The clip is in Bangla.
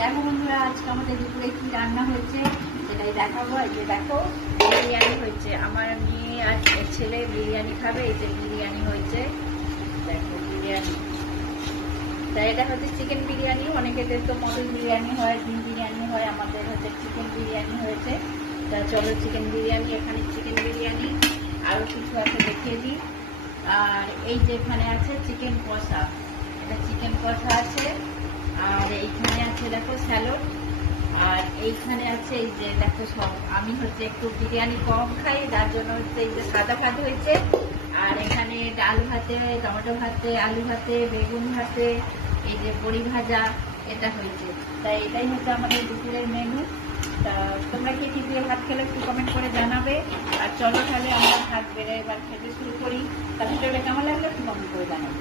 দেখো বন্ধুরা, আজকে আমাদের দুপুরে কি রান্না হয়েছে সেটাই দেখাবো। এই যে দেখো, বিরিয়ানি হয়েছে। আমার মেয়ে আর ছেলে বিরিয়ানি খাবে। এই যে বিরিয়ানি হয়েছে, দেখো বিরিয়ানি। তাই এটা হচ্ছে চিকেন বিরিয়ানি। অনেকেদের তো মটন বিরিয়ানি হয়, ডিম বিরিয়ানি হয়, আমাদের হচ্ছে চিকেন বিরিয়ানি হয়েছে। তা চলো চিকেন বিরিয়ানি, এখানে চিকেন বিরিয়ানি আরও কিছু আছে দেখিয়ে দিই। আর এই যে এখানে আছে চিকেন কষা, এটা চিকেন কষা আছে। আর এইখানে আছে দেখো স্যালাড। আর এইখানে আছে এই যে দেখো সব। আমি হচ্ছে একটু বিরিয়ানি কম খাই, যার জন্য হচ্ছে এই যে সাদা ভাত হয়েছে। আর এখানে ডাল ভাতে, টমেটো ভাতে, আলু ভাতে, বেগুন ভাতে, এই যে বড়ি ভাজা, এটা হয়েছে। তাই এটাই হচ্ছে আমাদের দুপুরের মেনু। তা তোমরা কি কি দিয়ে ভাত খেলে একটু কমেন্ট করে জানাবে। আর চলো তাহলে আমরা ভাত বেড়ে এবার খেতে শুরু করি। তা ভিডিওটা কেমন লাগলে একটু কমেন্ট করে জানাবে।